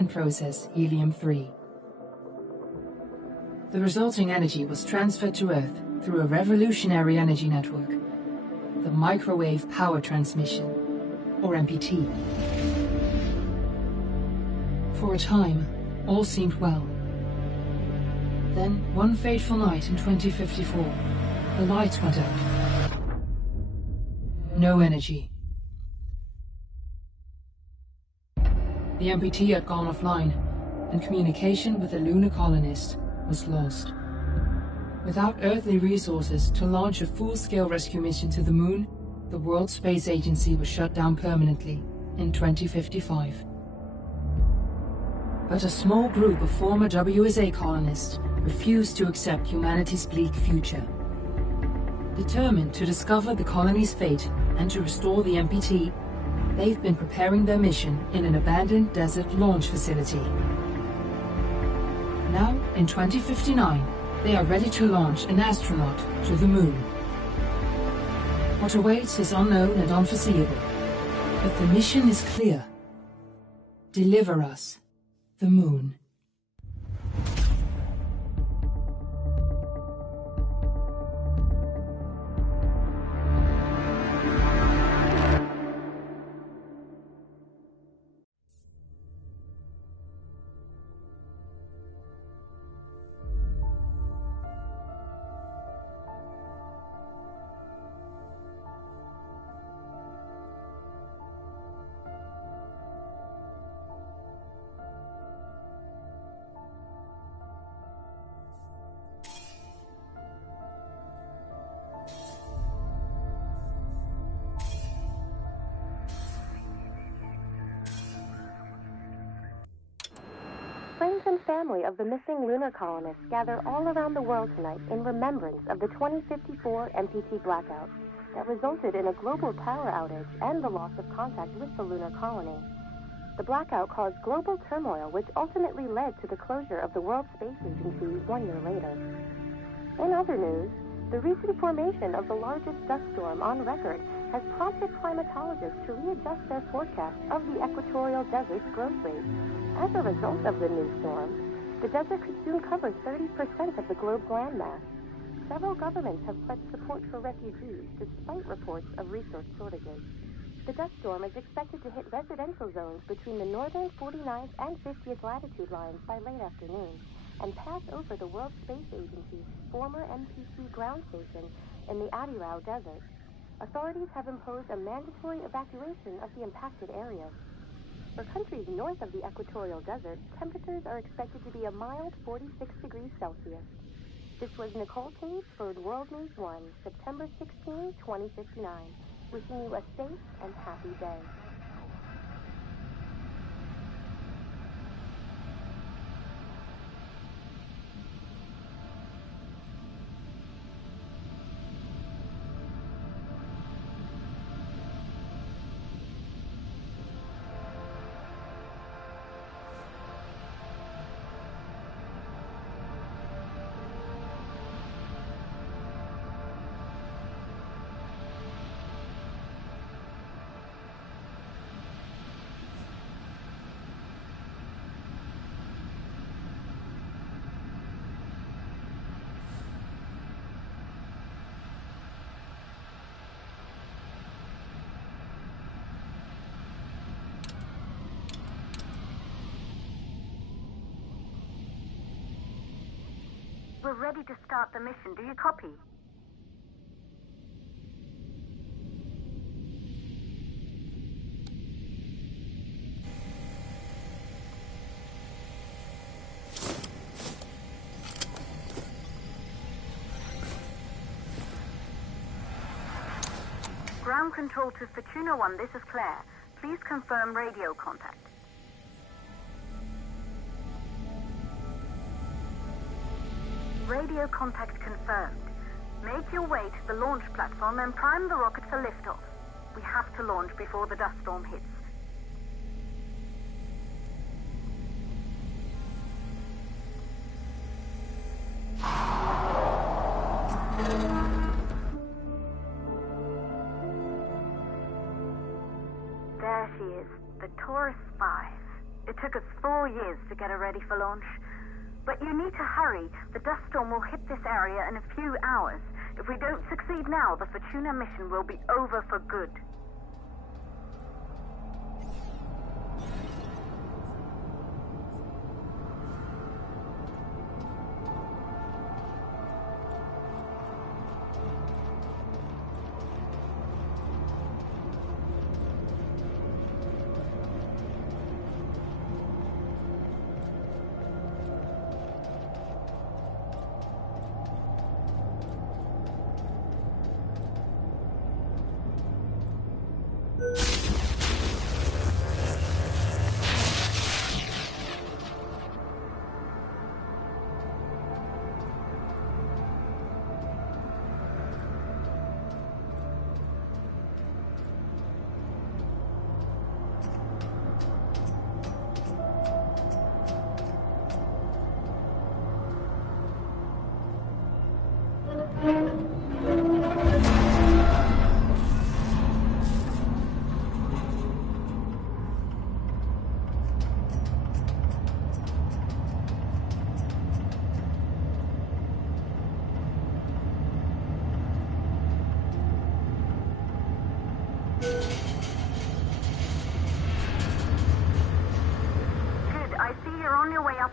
and process helium-3. The resulting energy was transferred to Earth through a revolutionary energy network, the Microwave Power Transmission, or MPT. For a time, all seemed well. Then, one fateful night in 2054, the lights went out. No energy. The MPT had gone offline, and communication with the lunar colonist was lost. Without earthly resources to launch a full-scale rescue mission to the Moon, the World Space Agency was shut down permanently in 2055. But a small group of former WSA colonists refused to accept humanity's bleak future. Determined to discover the colony's fate and to restore the MPT, they've been preparing their mission in an abandoned desert launch facility. Now, in 2059, they are ready to launch an astronaut to the Moon. What awaits is unknown and unforeseeable, but the mission is clear. Deliver us the Moon. Friends and family of the missing lunar colonists gather all around the world tonight in remembrance of the 2054 MPT blackout that resulted in a global power outage and the loss of contact with the lunar colony. The blackout caused global turmoil, which ultimately led to the closure of the World Space Agency 1 year later. In other news, the recent formation of the largest dust storm on record has prompted climatologists to readjust their forecast of the equatorial desert's growth rate. As a result of the new storm, the desert could soon cover 30% of the globe's landmass. Several governments have pledged support for refugees despite reports of resource shortages. The dust storm is expected to hit residential zones between the northern 49th and 50th latitude lines by late afternoon and pass over the World Space Agency's former MPT ground station in the Adirau Desert. Authorities have imposed a mandatory evacuation of the impacted areas. For countries north of the equatorial desert, temperatures are expected to be a mild 46 degrees Celsius. This was Nicole Cage for World News 1, September 16, 2059. Wishing you a safe and happy day. We're ready to start the mission. Do you copy? Ground control to Fortuna 1, this is Claire. Please confirm radio contact. Radio contact confirmed. Make your way to the launch platform and prime the rocket for liftoff. We have to launch before the dust storm hits. There she is, the Taurus 5. It took us 4 more years to get her ready for launch. But you need to hurry. The dust storm will hit this area in a few hours. If we don't succeed now, the Fortuna mission will be over for good.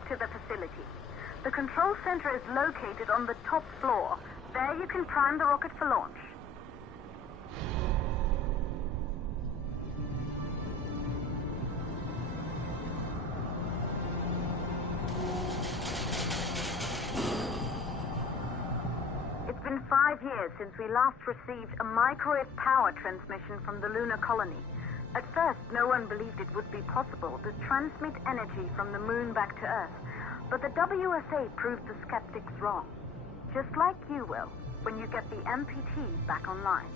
To the facility. The control center is located on the top floor. There you can prime the rocket for launch. It's been 5 years since we last received a microwave power transmission from the lunar colony. At first, no one believed it would be possible to transmit energy from the moon back to Earth. But the WSA proved the skeptics wrong. Just like you will, when you get the MPT back online.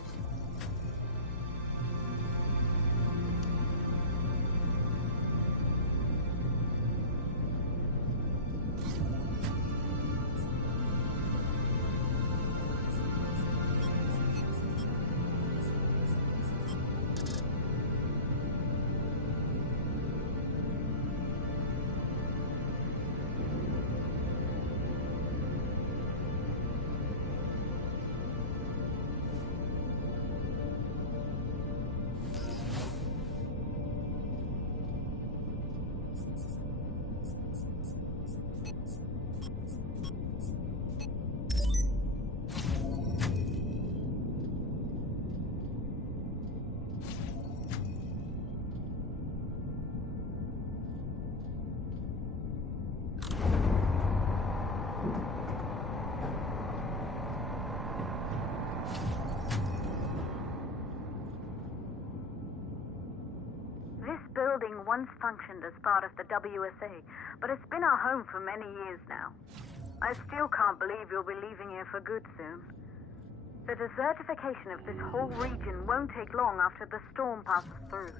Building once functioned as part of the WSA, but it's been our home for many years now. I still can't believe you'll be leaving here for good soon. The desertification of this whole region won't take long after the storm passes through.